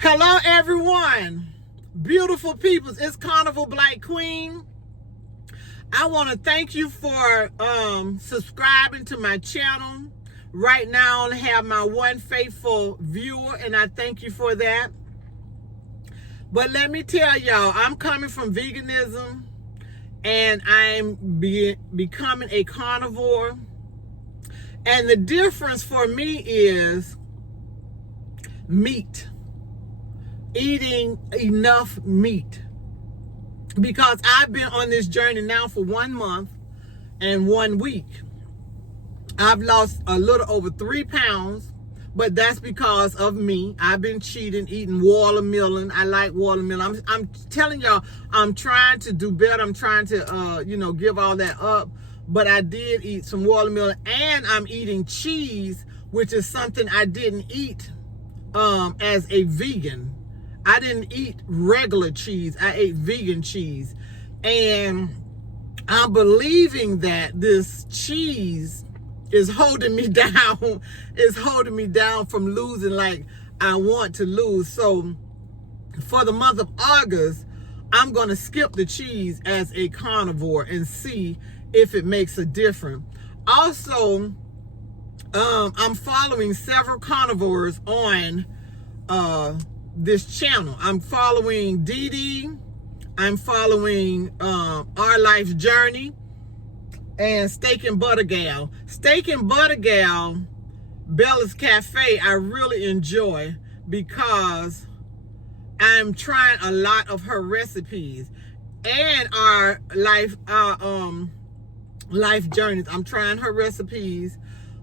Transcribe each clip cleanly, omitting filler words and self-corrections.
Hello everyone, beautiful peoples. It's Carnivore Black Queen. I want to thank you for subscribing to my channel. Right now I only have my one faithful viewer, and I thank you for that. But let me tell y'all, I'm coming from veganism and I'm becoming a carnivore. And the difference for me is meat. Eating enough meat, because I've been on this journey now for 1 month and 1 week. I've lost a little over 3 pounds, but that's because of me. I've been cheating, eating watermelon. I like watermelon. I'm telling y'all, I'm trying to do better. I'm trying to give all that up, but I did eat some watermelon, and I'm eating cheese, which is something I didn't eat as a vegan. I didn't eat regular cheese. I ate vegan cheese. And I'm believing that this cheese is holding me down. It's holding me down from losing like I want to lose. So for the month of August, I'm going to skip the cheese as a carnivore and see if it makes a difference. Also, I'm following several carnivores on this channel. I'm following Dee Dee. I'm following Our Life Journey and Steak and Butter Gal. Steak and Butter Gal, Bella's Cafe, I really enjoy because I'm trying a lot of her recipes. And Our Life Journeys, I'm trying her recipes.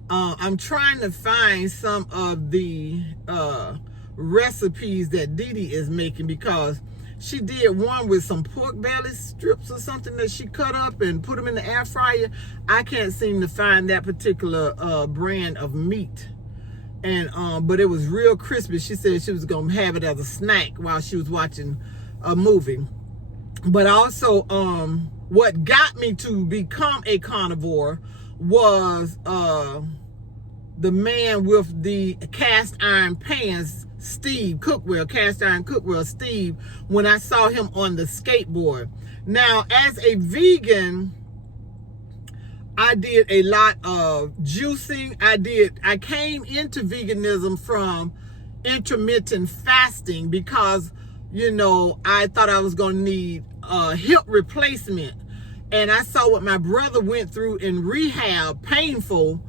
I'm trying to find some of the recipes that Dee Dee is making, because she did one with some pork belly strips or something that she cut up and put them in the air fryer. I can't seem to find that particular brand of meat, and but it was real crispy. She said she was gonna have it as a snack while she was watching a movie. But also, what got me to become a carnivore was the man with the cast iron pans, Steve Cookwell, cast iron Cookwell Steve, when I saw him on the skateboard. Now, as a vegan, I did a lot of juicing. I came into veganism from intermittent fasting because, I thought I was going to need a hip replacement. And I saw what my brother went through in rehab, painful.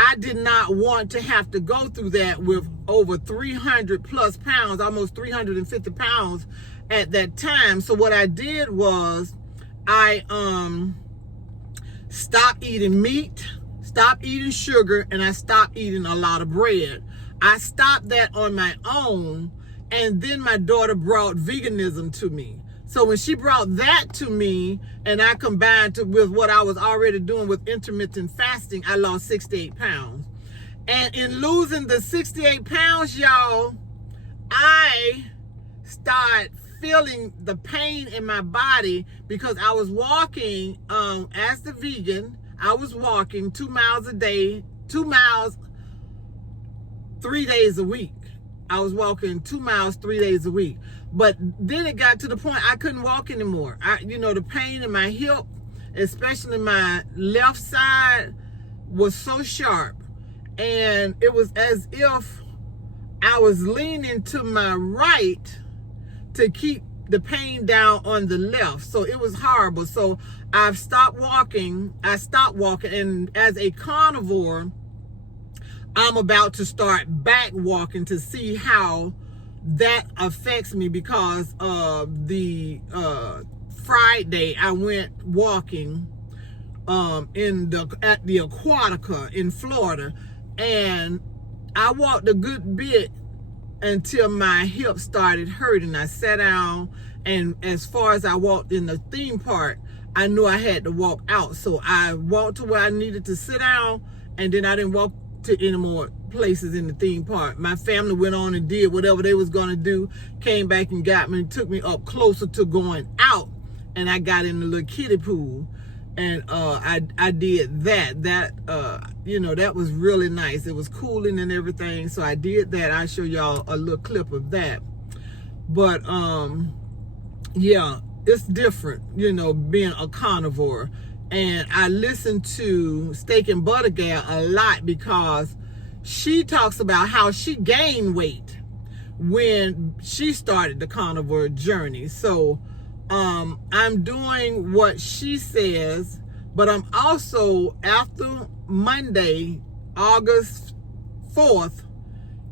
I did not want to have to go through that with over 300 plus pounds, almost 350 pounds at that time. So what I did was I stopped eating meat, stopped eating sugar, and I stopped eating a lot of bread. I stopped that on my own, and then my daughter brought veganism to me. So when she brought that to me, and I combined it with what I was already doing with intermittent fasting, I lost 68 pounds. And in losing the 68 pounds, y'all, I started feeling the pain in my body, because I was walking, as the vegan, I was walking 2 miles a day, 2 miles, 3 days a week. I was walking 2 miles, 3 days a week. But then it got to the point I couldn't walk anymore. The pain in my hip, especially my left side, was so sharp. And it was as if I was leaning to my right to keep the pain down on the left. So it was horrible. So I've stopped walking. I stopped walking. And as a carnivore, I'm about to start back walking to see how that affects me, because the Friday I went walking at the Aquatica in Florida, and I walked a good bit until my hip started hurting. I sat down, and as far as I walked in the theme park, I knew I had to walk out. So I walked to where I needed to sit down, and then I didn't walk to any more places in the theme park. My family went on and did whatever they was going to do, came back and got me and took me up closer to going out, and I got in the little kiddie pool, and I did that. That was really nice. It was cooling and everything, so I did that. I'll show y'all a little clip of that. But yeah, it's different, being a carnivore. And I listen to Steak and Butter Gal a lot because she talks about how she gained weight when she started the carnivore journey. So I'm doing what she says, but I'm also, after Monday, August 4th,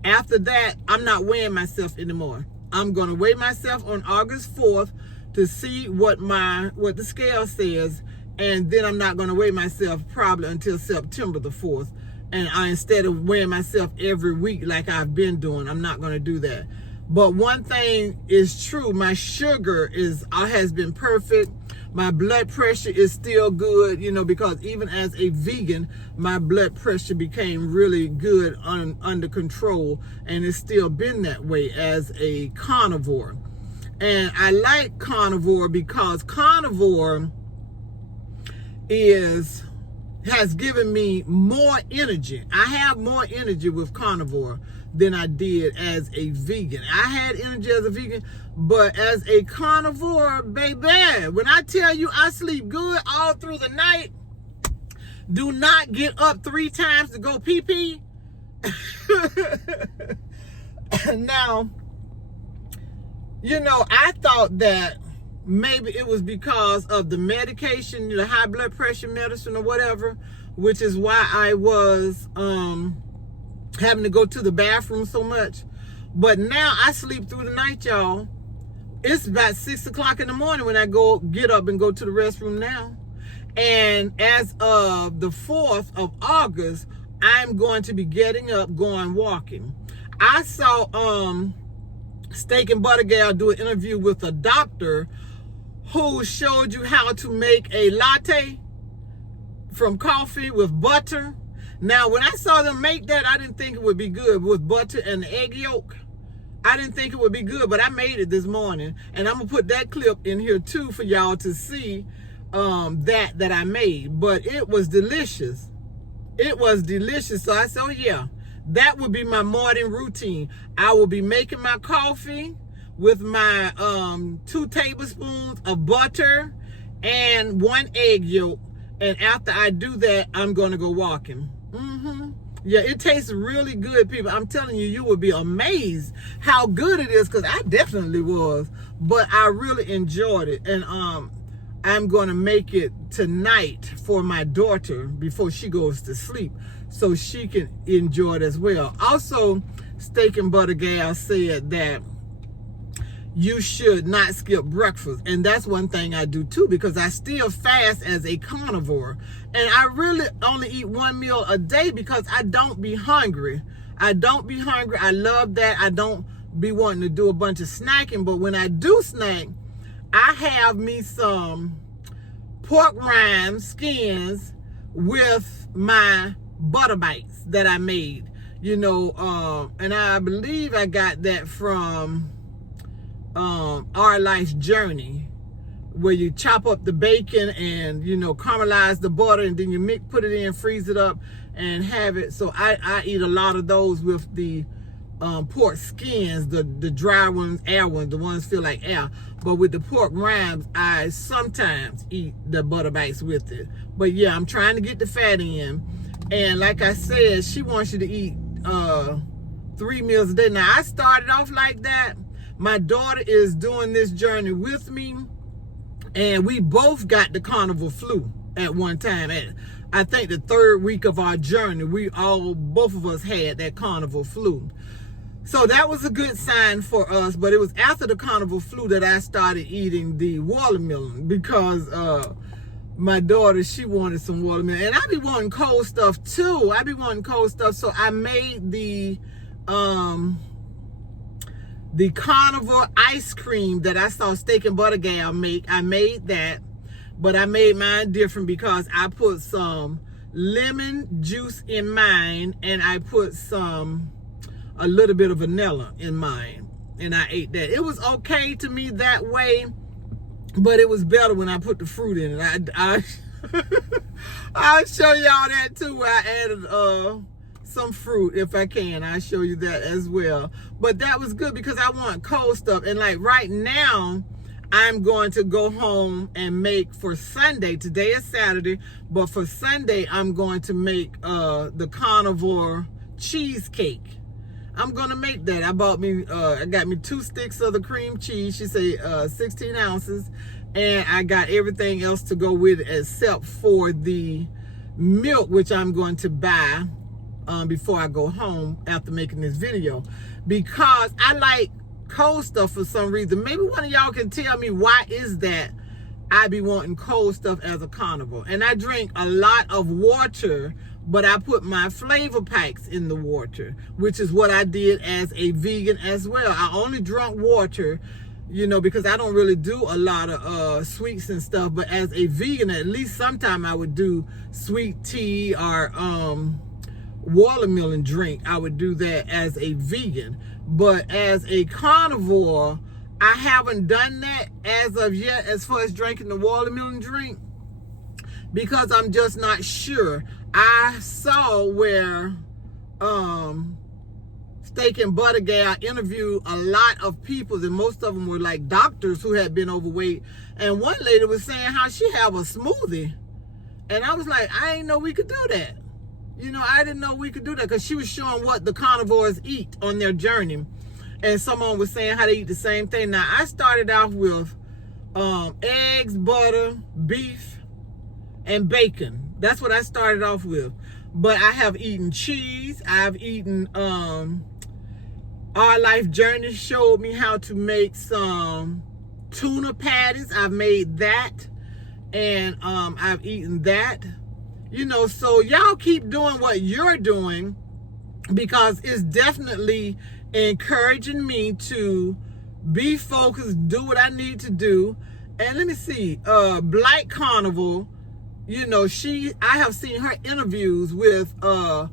after that, I'm not weighing myself anymore. I'm going to weigh myself on August 4th to see what the scale says, and then I'm not going to weigh myself probably until September the 4th. And instead of weighing myself every week like I've been doing, I'm not going to do that. But one thing is true, my sugar has been perfect. My blood pressure is still good, because even as a vegan, my blood pressure became really good under control, and it's still been that way as a carnivore. And I like carnivore because carnivore has given me more energy. I have more energy with carnivore than I did as a vegan. I had energy as a vegan, but as a carnivore, baby, when I tell you I sleep good all through the night, do not get up 3 times to go pee-pee. Now, I thought that maybe it was because of the medication, the high blood pressure medicine or whatever, which is why I was having to go to the bathroom so much. But now I sleep through the night, y'all. It's about 6 o'clock in the morning when I get up and go to the restroom now. And as of the 4th of August, I'm going to be getting up, going walking. I saw Steak and Butter Gal do an interview with a doctor who showed you how to make a latte from coffee with butter. Now, when I saw them make that, I didn't think it would be good with butter and egg yolk. I didn't think it would be good, but I made it this morning. And I'm going to put that clip in here too for y'all to see that I made. But it was delicious. It was delicious. So I said, oh yeah, that would be my morning routine. I will be making my coffee with my 2 tablespoons of butter and 1 egg yolk. And after I do that, I'm going to go walking. Yeah, it tastes really good, people. I'm telling you, you will be amazed how good it is, because I definitely was. But I really enjoyed it. And I'm going to make it tonight for my daughter before she goes to sleep, so she can enjoy it as well. Also, Steak and Butter Gal said that you should not skip breakfast. And that's one thing I do too, because I still fast as a carnivore. And I really only eat 1 meal a day because I don't be hungry. I don't be hungry. I love that. I don't be wanting to do a bunch of snacking. But when I do snack, I have me some pork rinds, skins, with my butter bites that I made. And I believe I got that from Our Life's Journey, where you chop up the bacon and caramelize the butter, and then you put it in, freeze it up, and have it. So I eat a lot of those with the pork skins, the dry ones, air ones, the ones feel like air. But with the pork rinds, I sometimes eat the butter bites with it. But yeah, I'm trying to get the fat in. And like I said, she wants you to eat 3 meals a day. Now, I started off like that. My daughter is doing this journey with me, and we both got the carnival flu at one time. I think the 3rd week of our journey, both of us had that carnival flu. So that was a good sign for us. But it was after the carnival flu that I started eating the watermelon, because my daughter, she wanted some watermelon. And I be wanting cold stuff too. So I made the carnivore ice cream that I saw Steak and Butter Gal make. I made that, but I made mine different because I put some lemon juice in mine, and I put a little bit of vanilla in mine, and I ate that. It was okay to me that way, but it was better when I put the fruit in it. I'll show y'all that too, where I added some fruit if I can. I'll show you that as well. But that was good because I want cold stuff. And like right now, I'm going to go home and make for Sunday. Today is Saturday, but for Sunday, I'm going to make the Carnivore cheesecake. I'm going to make that. I got me 2 sticks of the cream cheese. She said 16 ounces. And I got everything else to go with it except for the milk, which I'm going to buy before I go home after making this video. Because I like cold stuff for some reason. Maybe one of y'all can tell me why is that I be wanting cold stuff as a carnivore. And I drink a lot of water, but I put my flavor packs in the water, which is what I did as a vegan as well. I only drank water, you know, because I don't really do a lot of sweets and stuff. But as a vegan, at least sometime I would do sweet tea or watermelon drink. I would do that as a vegan. But as a carnivore, I haven't done that as of yet as far as drinking the watermelon drink, because I'm just not sure. I saw where Steak and Butter Gal interviewed a lot of people, and most of them were like doctors who had been overweight. And one lady was saying how she have a smoothie. And I was like, I didn't know we could do that. You know, I didn't know we could do that, because she was showing what the carnivores eat on their journey. And someone was saying how they eat the same thing. Now, I started off with eggs, butter, beef, and bacon. That's what I started off with. But I have eaten cheese. I've eaten, Our Life Journey showed me how to make some tuna patties. I've made that. And I've eaten that. You know, so y'all keep doing what you're doing, because it's definitely encouraging me to be focused, do what I need to do. And let me see, Black Carnivore, you know, I have seen her interviews with a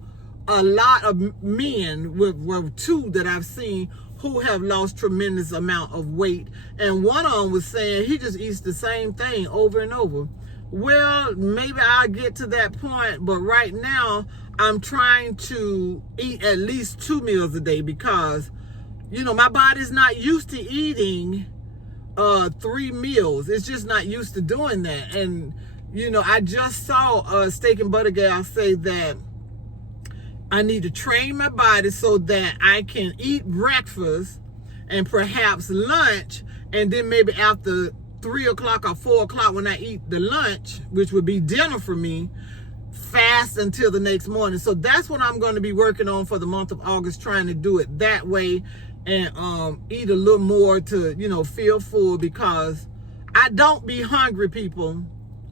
lot of men, with 2 that I've seen who have lost tremendous amount of weight. And one of them was saying he just eats the same thing over and over. Well, maybe I'll get to that point, but right now I'm trying to eat at least 2 meals a day, because, you know, my body's not used to eating 3 meals. It's just not used to doing that. And, you know, I just saw Steak and Butter Gal say that I need to train my body so that I can eat breakfast and perhaps lunch, and then maybe after 3 o'clock or 4 o'clock when I eat the lunch, which would be dinner for me, fast until the next morning. So that's what I'm going to be working on for the month of August, trying to do it that way, and eat a little more to, you know, feel full, because I don't be hungry, people.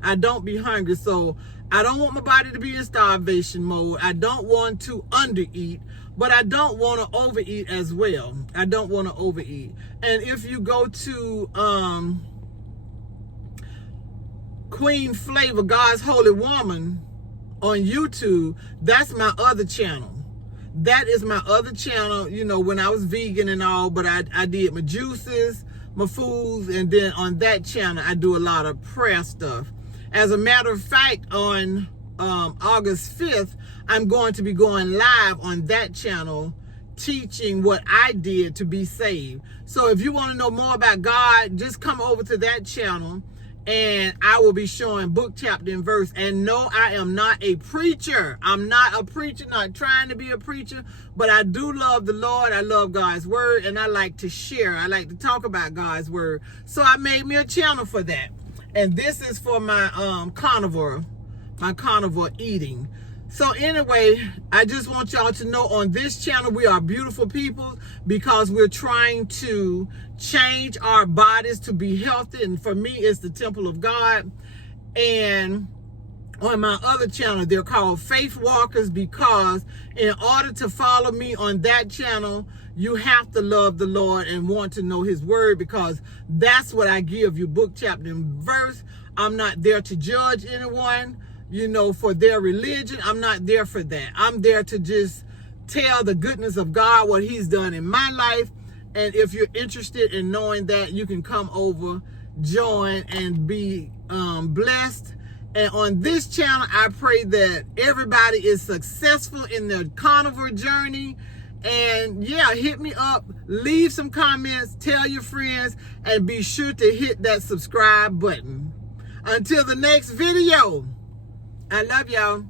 I don't be hungry. So I don't want my body to be in starvation mode. I don't want to undereat, but I don't want to overeat as well. I don't want to overeat. And if you go to Queen Flavor, God's Holy Woman on YouTube, that's my other channel. That is my other channel, you know, when I was vegan and all, but I did my juices, my foods, and then on that channel, I do a lot of prayer stuff. As a matter of fact, on August 5th, I'm going to be going live on that channel teaching what I did to be saved. So if you want to know more about God, just come over to that channel, and I will be showing book, chapter, and verse. And no, I am not a preacher. I'm not a preacher, not trying to be a preacher, but I do love the Lord. I love God's word, and I like to share. I like to talk about God's word. So I made me a channel for that. And this is for my carnivore eating. So anyway, I just want y'all to know on this channel, we are beautiful people, because we're trying to change our bodies to be healthy. And for me, it's the temple of God. And on my other channel, they're called Faith Walkers, because in order to follow me on that channel, you have to love the Lord and want to know his word, because that's what I give you, book, chapter, and verse. I'm not there to judge anyone, you know, for their religion. I'm not there for that. I'm there to just tell the goodness of God, what he's done in my life. And if you're interested in knowing that, you can come over, join, and be blessed And on this channel, I pray that everybody is successful in their carnivore journey. And yeah, hit me up, leave some comments, tell your friends, and be sure to hit that subscribe button. Until the next video, I love y'all.